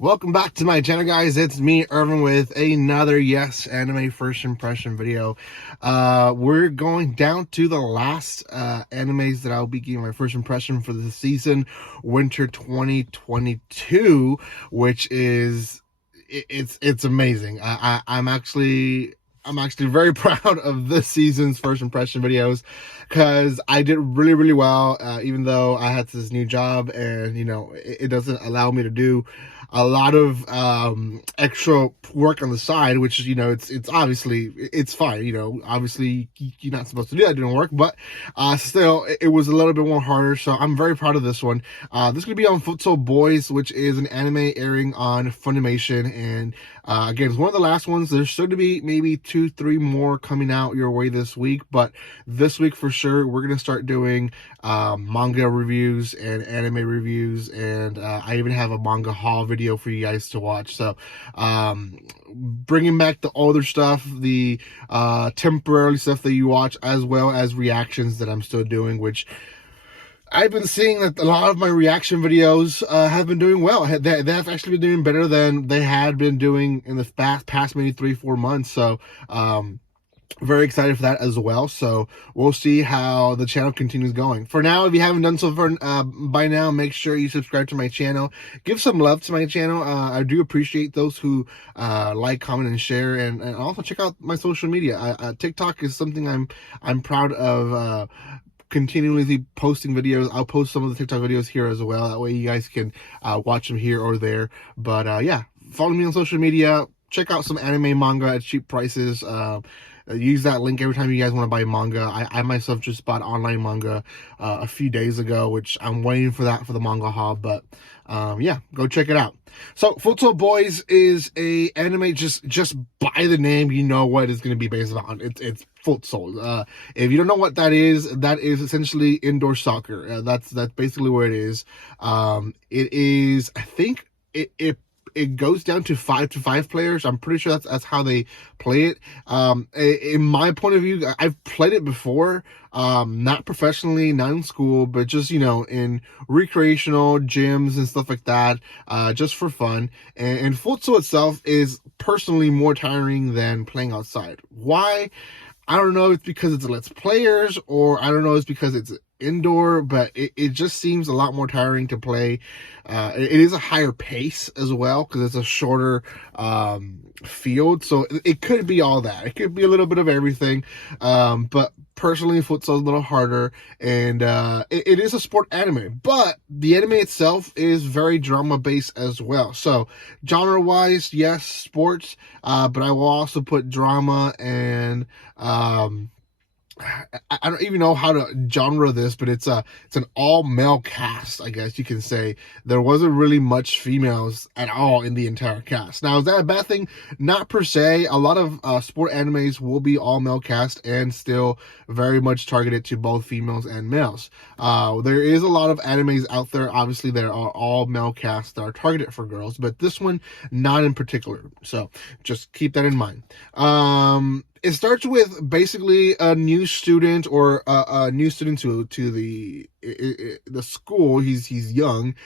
Welcome back to my channel, guys. It's me, Irvin, with another anime first impression video. We're going down to the last animes that I'll be giving my first impression for the season, winter 2022, which is it's amazing. I'm actually very proud of this season's first impression videos because I did really well, even though I had this new job and it doesn't allow me to do a lot of extra work on the side, which it's obviously it's fine. Obviously you're not supposed to do that during work, but still it was a little bit more harder. So I'm very proud of this one. This is gonna be on Futsal Boys, which is an anime airing on Funimation, and again, it's one of the last ones. There's still to be maybe 2-3 more coming out your way this week, but this week for sure we're gonna start doing manga reviews and anime reviews, and I even have a manga haul video for you guys to watch. So bringing back the older stuff, the temporary stuff that you watch, as well as reactions that I'm still doing, which I've been seeing that a lot of my reaction videos have been doing well. They have actually been doing better than they had been doing in the past maybe 3-4 months. So very excited for that as well. So we'll see how the channel continues going. For now, if you haven't done so by now, make sure you subscribe to my channel. Give some love to my channel. I do appreciate those who like, comment, and share, and also check out my social media. TikTok is something I'm proud of. Continually posting videos. I'll post some of the TikTok videos here as well. That way you guys can watch them here or there. But yeah, follow me on social media. Check out some anime manga at cheap prices. Use that link every time you guys want to buy manga. I myself just bought online manga a few days ago, which I'm waiting for that for the manga haul. But yeah, go check it out. So Futsal Boys is a anime. Just by the name, you know what it's going to be based on. It's futsal. If you don't know what that is essentially indoor soccer. That's basically what it is. It is, I think it goes down to 5-5 players. I'm pretty sure that's how they play it. In my point of view, I've played it before, not professionally, not in school, but just in recreational gyms and stuff like that, just for fun. And futsal itself is personally more tiring than playing outside. Why? I don't know. It's because it's less players, or I don't know. It's because it's indoor, but it just seems a lot more tiring to play. It is a higher pace as well because it's a shorter field, so it could be all that. It could be a little bit of everything, but personally futsal is a little harder, and it is a sport anime, but the anime itself is very drama based as well. So genre wise, yes, sports, but I will also put drama and I don't even know how to genre this, but it's an all male cast, I guess you can say. There wasn't really much females at all in the entire cast. Now, is that a bad thing? Not per se. A lot of sport animes will be all male cast and still very much targeted to both females and males. There is a lot of animes out there, obviously, that are all male cast that are targeted for girls, but this one, not in particular. So just keep that in mind. It starts with basically a new student, or a new student to the school. He's young.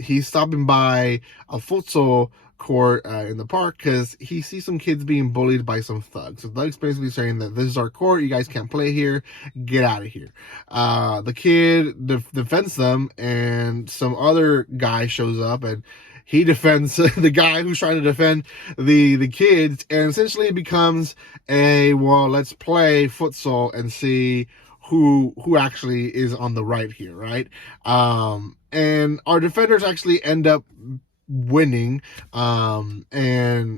He's stopping by a futsal court in the park because he sees some kids being bullied by some thugs. So thugs basically saying that this is our court, you guys can't play here, get out of here. The kid defends them, and some other guy shows up and he defends the guy who's trying to defend the kids, and essentially it becomes well, let's play futsal and see who actually is on the right here, right? And our defenders actually end up winning, and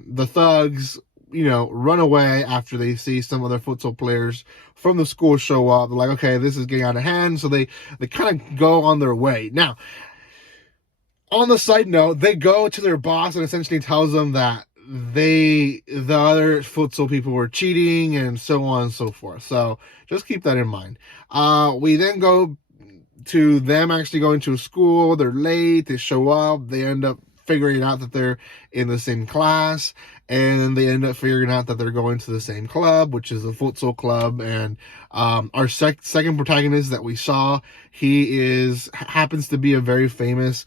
the thugs run away after they see some other futsal players from the school show up. They're like, okay, this is getting out of hand, so they kind of go on their way. Now, on the side note, they go to their boss and essentially tells them that the other futsal people were cheating and so on and so forth. So just keep that in mind. We then go to them actually going to school. They're late. They show up. They end up figuring out that they're in the same class, and then they end up figuring out that they're going to the same club, which is a futsal club. And our second protagonist that we saw, he happens to be a very famous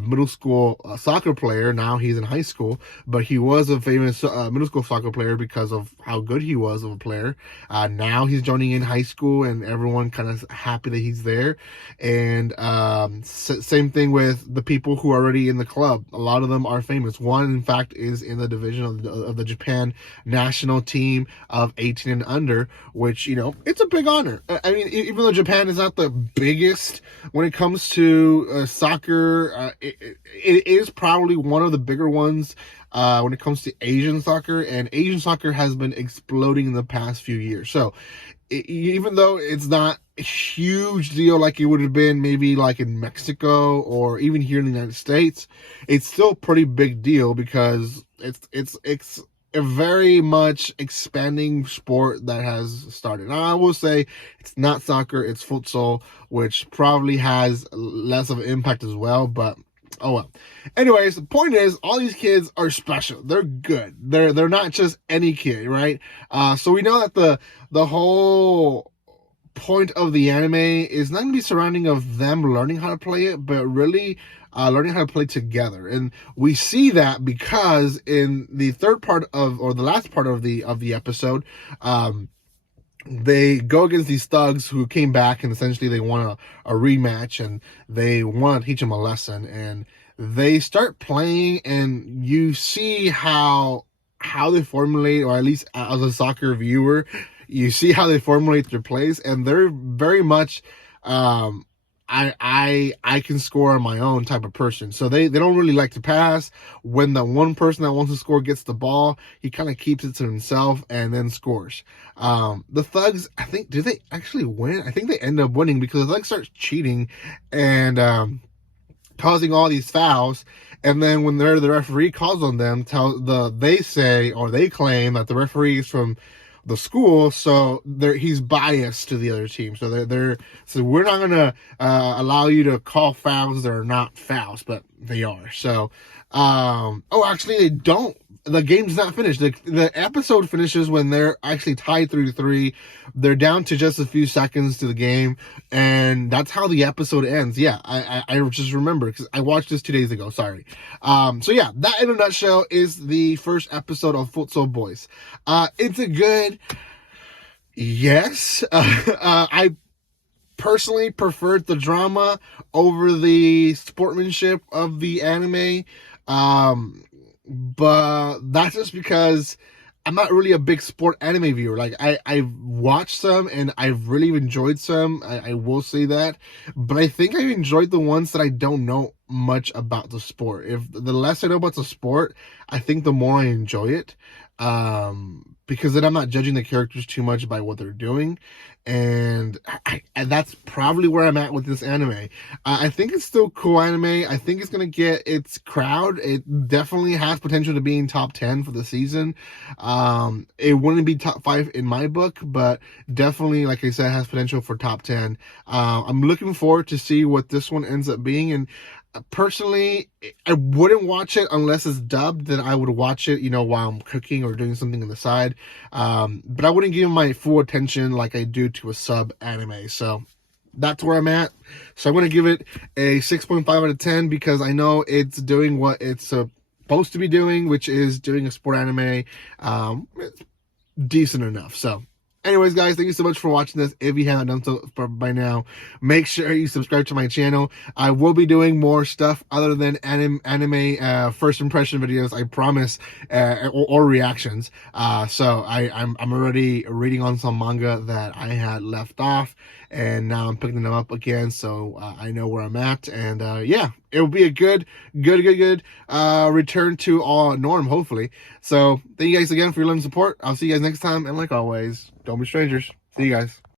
middle school soccer player. Now he's in high school, but he was a famous middle school soccer player because of how good he was of a player. Now he's joining in high school, and everyone kind of happy that he's there. And same thing with the people who are already in the club. A lot of them are famous. One, in fact, is in the division of the Japan national team of 18 and under, which, you know, it's a big honor. I mean, even though Japan is not the biggest when it comes to soccer, it is probably one of the bigger ones when it comes to Asian soccer, and Asian soccer has been exploding in the past few years. So even though it's not a huge deal like it would have been maybe like in Mexico or even here in the United States, it's still a pretty big deal because it's a very much expanding sport that has started. Now, I will say it's not soccer, it's futsal, which probably has less of an impact as well, but oh well. Anyways, the point is, all these kids are special. They're good. They're not just any kid, right? So we know that the whole point of the anime is not going to be surrounding of them learning how to play it, but really learning how to play together. And we see that because in the third part of, or the last part of the episode, they go against these thugs who came back, and essentially they want a rematch, and they want to teach them a lesson. And they start playing, and you see how they formulate, or at least as a soccer viewer, you see how they formulate their plays, and they're very much I can score on my own type of person. So they don't really like to pass. When the one person that wants to score gets the ball, he kind of keeps it to himself and then scores. The thugs, I think, do they actually win? I think they end up winning because the thugs start cheating and causing all these fouls. And then when the referee calls on them, they say, or they claim that the referee is from the school, so he's biased to the other team. So so we're not gonna allow you to call fouls that are not fouls, but they are. So actually they don't. The game's not finished. The episode finishes when they're actually tied 3-3. They're down to just a few seconds to the game, and that's how the episode ends. Yeah, I just remember because I watched this 2 days ago. Sorry. So yeah, that in a nutshell is the first episode of Futsal Boys. It's a good, yes. I personally preferred the drama over the sportsmanship of the anime. But that's just because I'm not really a big sport anime viewer. Like I've watched some and I've really enjoyed some. I will say that, but I think I enjoyed the ones that I don't know much about the sport. If the less I know about the sport, I think the more I enjoy it. Because then I'm not judging the characters too much by what they're doing, and that's probably where I'm at with this anime. I think it's still cool anime. I think it's gonna get its crowd. It definitely has potential to be in top 10 for the season. It wouldn't be top 5 in my book, but definitely, like I said, has potential for top 10. I'm looking forward to see what this one ends up being, and personally, I wouldn't watch it unless it's dubbed. Then I would watch it, while I'm cooking or doing something on the side. But I wouldn't give my full attention like I do to a sub anime. So that's where I'm at. So I'm going to give it a 6.5 out of 10 because I know it's doing what it's supposed to be doing, which is doing a sport anime. It's decent enough. So anyways, guys, thank you so much for watching this. If you haven't done so by now, make sure you subscribe to my channel. I will be doing more stuff other than anime first impression videos, I promise, or reactions. So I'm already reading on some manga that I had left off, and now I'm picking them up again, so I know where I'm at. And yeah, it will be a good return to all norm, hopefully. So thank you guys again for your love and support. I'll see you guys next time, and like always, don't be strangers. See you guys.